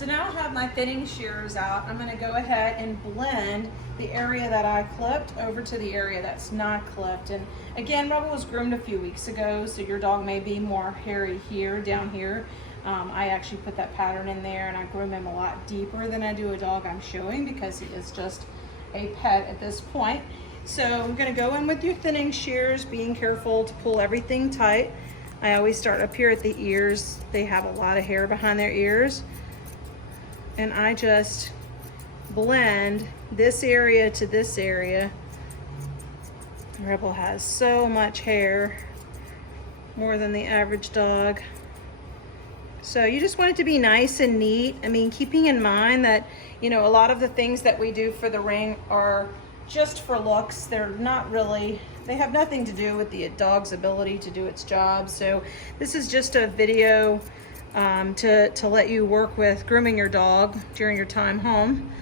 So now I have my thinning shears out. I'm gonna go ahead and blend the area that I clipped over to the area that's not clipped. And again, Rebel was groomed a few weeks ago, so your dog may be more hairy here, down here. I actually put that pattern in there, and I groom him a lot deeper than I do a dog I'm showing because he is just a pet at this point. So I'm gonna go in with your thinning shears, being careful to pull everything tight. I always start up here at the ears. They have a lot of hair behind their ears. And I just blend this area to this area. Rebel has so much hair, more than the average dog. So you just want it to be nice and neat. I mean, keeping in mind that, you know, a lot of the things that we do for the ring are just for looks. They're not really, they have nothing to do with the dog's ability to do its job. So this is just a video to let you work with grooming your dog during your time home.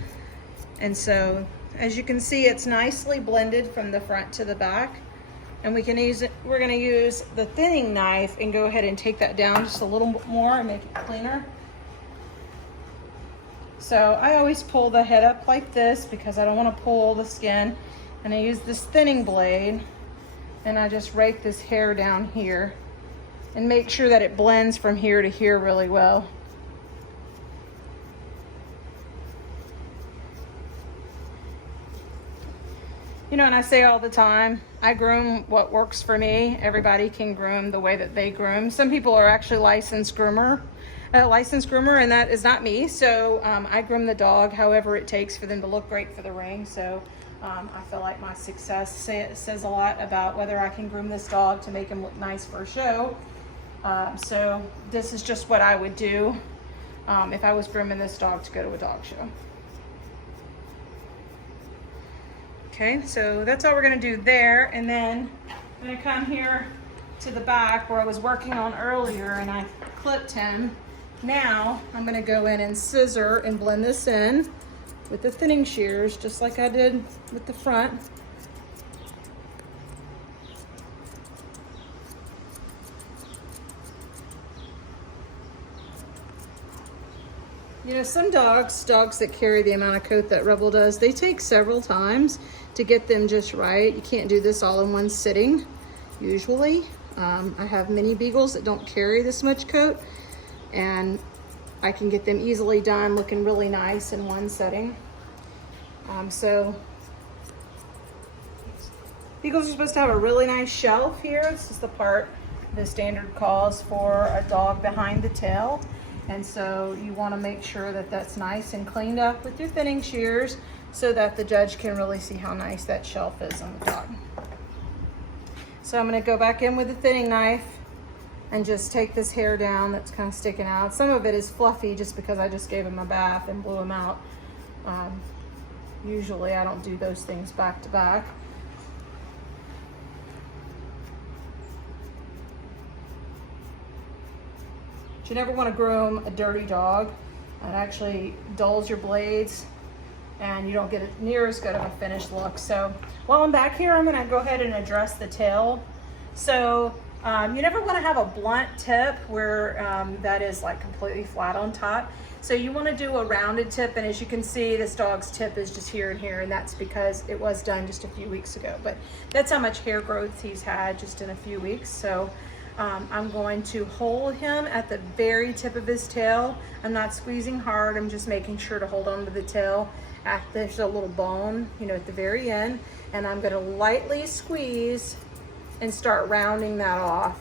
And so as you can see, it's nicely blended from the front to the back. And we can use it, we're gonna use the thinning knife and go ahead and take that down just a little bit more and make it cleaner. So I always pull the head up like this because I don't want to pull all the skin. And I use this thinning blade and I just rake this hair down here and make sure that it blends from here to here really well. You know, and I say all the time, I groom what works for me. Everybody can groom the way that they groom. Some people are actually licensed groomer, and that is not me. So I groom the dog however it takes for them to look great for the ring. So I feel like my success says a lot about whether I can groom this dog to make him look nice for a show. So this is just what I would do if I was grooming this dog to go to a dog show. Okay, so that's all we're gonna do there. And then I'm gonna come here to the back where I was working on earlier and I clipped him. Now I'm gonna go in and scissor and blend this in with the thinning shears, just like I did with the front. You know, some dogs that carry the amount of coat that Rebel does, they take several times to get them just right. You can't do this all in one sitting, usually. I have mini Beagles that don't carry this much coat, and I can get them easily done looking really nice in one setting. So Beagles are supposed to have a really nice shelf here. This is the part the standard calls for a dog behind the tail. And so you want to make sure that that's nice and cleaned up with your thinning shears so that the judge can really see how nice that shelf is on the dog. So I'm going to go back in with the thinning knife and just take this hair down that's kind of sticking out. Some of it is fluffy just because I just gave him a bath and blew him out. Usually I don't do those things back to back. You never want to groom a dirty dog. It actually dulls your blades and you don't get near as good of a finished look. So while I'm back here, I'm going to go ahead and address the tail. So you never want to have a blunt tip where that is like completely flat on top. So you want to do a rounded tip, and as you can see, this dog's tip is just here and here, and that's because it was done just a few weeks ago. But that's how much hair growth he's had just in a few weeks. So I'm going to hold him at the very tip of his tail. I'm not squeezing hard, I'm just making sure to hold on to the tail. There's a little bone, you know, at the very end, and I'm gonna lightly squeeze and start rounding that off.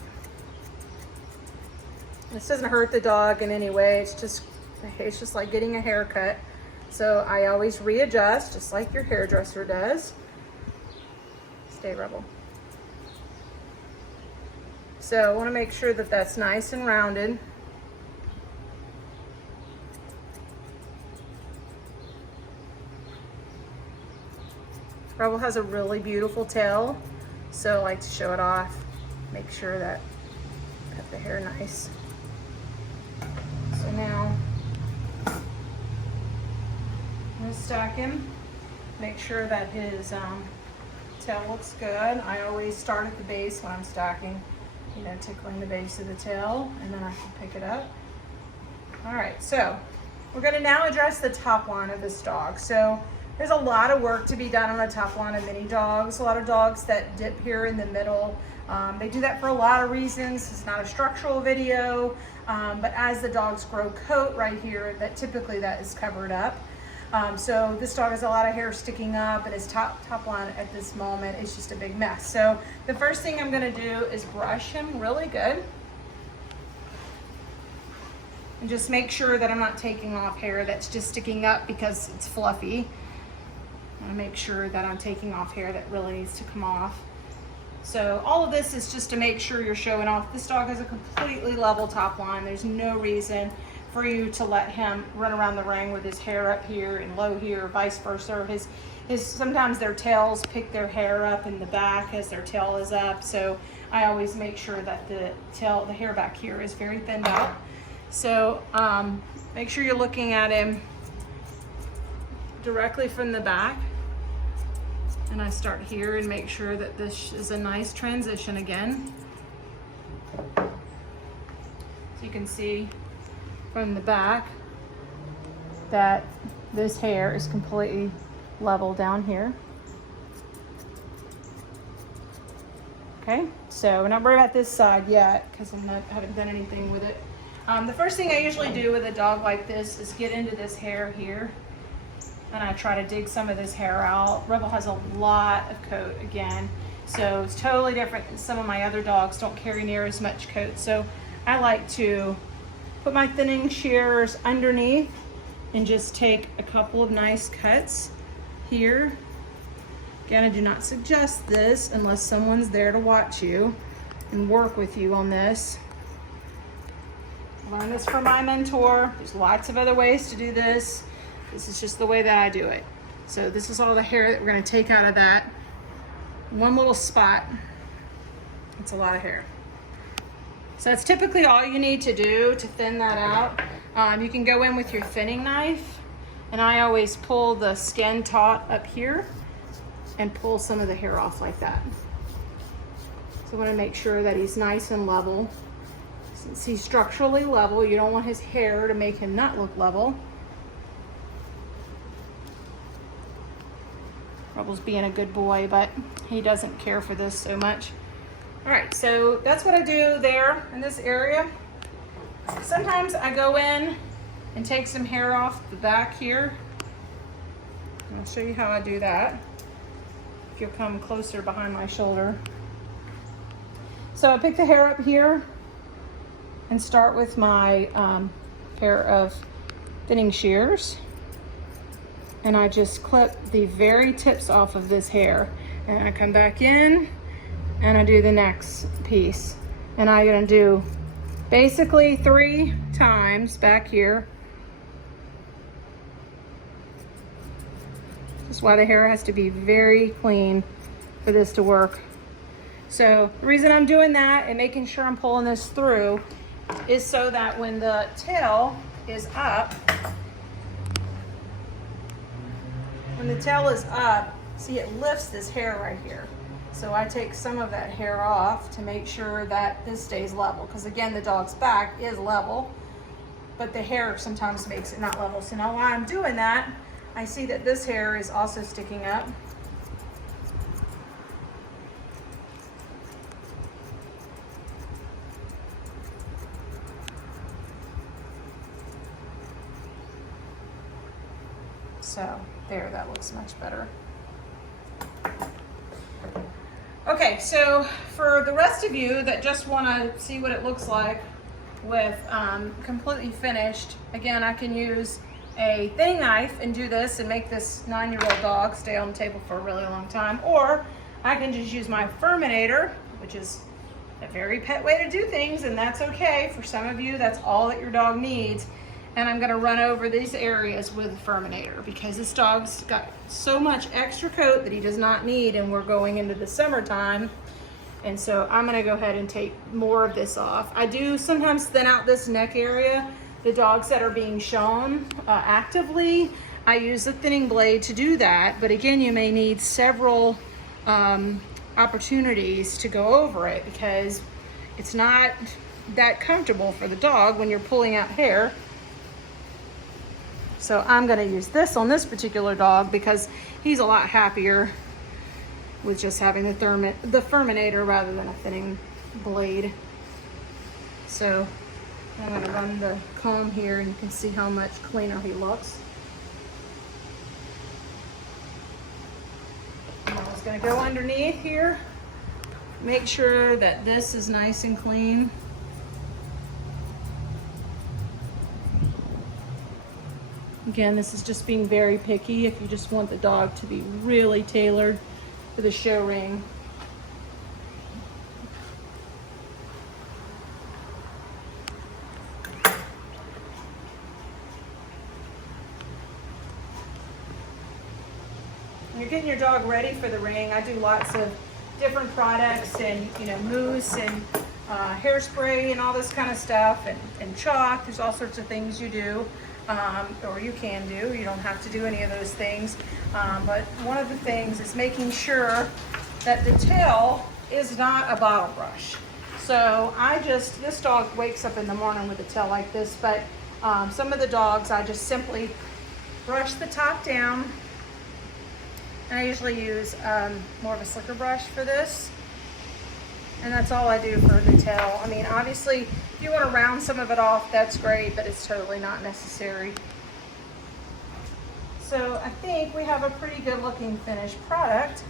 This doesn't hurt the dog in any way, it's just like getting a haircut. So I always readjust, just like your hairdresser does. Stay, Rebel. So I want to make sure that that's nice and rounded. Rebel has a really beautiful tail, so I like to show it off. Make sure that I cut the hair nice. So now I'm going to stack him. Make sure that his tail looks good. I always start at the base when I'm stacking. You know, tickling the base of the tail, and then I can pick it up. All right, so we're gonna now address the top line of this dog. So there's a lot of work to be done on the top line of mini dogs. A lot of dogs that dip here in the middle. They do that for a lot of reasons. It's not a structural video, but as the dogs grow coat right here, that typically that is covered up. So this dog has a lot of hair sticking up, and his top line at this moment is just a big mess. So the first thing I'm gonna do is brush him really good. And just make sure that I'm not taking off hair that's just sticking up because it's fluffy. I wanna make sure that I'm taking off hair that really needs to come off. So all of this is just to make sure you're showing off. This dog has a completely level top line. There's no reason for you to let him run around the ring with his hair up here and low here, or vice versa. Sometimes their tails pick their hair up in the back as their tail is up. So I always make sure that the hair back here is very thinned out. So make sure you're looking at him directly from the back. And I start here and make sure that this is a nice transition again. So you can see from the back that this hair is completely level down here. Okay, so we're not worried about this side yet because I haven't done anything with it. The first thing I usually do with a dog like this is get into this hair here, and I try to dig some of this hair out. Rebel has a lot of coat again, so it's totally different than some of my other dogs. Don't carry near as much coat, so I like to put my thinning shears underneath and just take a couple of nice cuts here. Again, I do not suggest this unless someone's there to watch you and work with you on this. I learned this from my mentor. There's lots of other ways to do this. This is just the way that I do it. So this is all the hair that we're gonna take out of that one little spot. It's a lot of hair. So that's typically all you need to do to thin that out. You can go in with your thinning knife, and I always pull the skin taut up here and pull some of the hair off like that. So I wanna make sure that he's nice and level. Since he's structurally level, you don't want his hair to make him not look level. Rebel's being a good boy, but he doesn't care for this so much. All right, so that's what I do there in this area. Sometimes I go in and take some hair off the back here. I'll show you how I do that. If you'll come closer behind my shoulder. So I pick the hair up here and start with my pair of thinning shears. And I just clip the very tips off of this hair. And I come back in and I do the next piece. And I'm gonna do basically 3 times back here. That's why the hair has to be very clean for this to work. So the reason I'm doing that and making sure I'm pulling this through is so that when the tail is up, see, it lifts this hair right here. So I take some of that hair off to make sure that this stays level. Because again, the dog's back is level, but the hair sometimes makes it not level. So now while I'm doing that, I see that this hair is also sticking up. So there, that looks much better. Okay, so for the rest of you that just want to see what it looks like with completely finished, again, I can use a thinning knife and do this and make this 9-year-old dog stay on the table for a really long time, or I can just use my Furminator, which is a very pet way to do things, and that's okay. For some of you, that's all that your dog needs. And I'm gonna run over these areas with a Furminator because this dog's got so much extra coat that he does not need, and we're going into the summertime. And so I'm gonna go ahead and take more of this off. I do sometimes thin out this neck area. The dogs that are being shown actively, I use a thinning blade to do that. But again, you may need several opportunities to go over it because it's not that comfortable for the dog when you're pulling out hair. So I'm gonna use this on this particular dog because he's a lot happier with just having the Furminator rather than a thinning blade. So I'm gonna run the comb here and you can see how much cleaner he looks. I'm just gonna go underneath here, make sure that this is nice and clean. Again, this is just being very picky if you just want the dog to be really tailored for the show ring. When you're getting your dog ready for the ring, I do lots of different products and mousse and hairspray and all this kind of stuff and chalk. There's all sorts of things you do. Or you can do. You don't have to do any of those things. But one of the things is making sure that the tail is not a bottle brush. So this dog wakes up in the morning with a tail like this, but some of the dogs I just simply brush the top down. And I usually use more of a slicker brush for this. And that's all I do for the tail. I mean, obviously, if you want to round some of it off, that's great, but it's totally not necessary. So I think we have a pretty good looking finished product.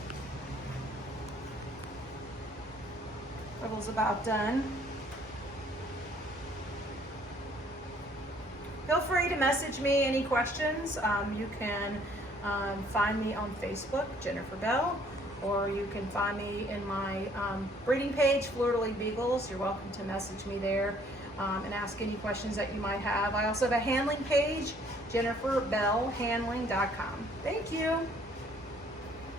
Rebel's about done. Feel free to message me any questions. You can find me on Facebook, Jennifer Bell. Or you can find me in my breeding page, Fleur de Lis Beagles. You're welcome to message me there and ask any questions that you might have. I also have a handling page, jenniferbellhandling.com. Thank you.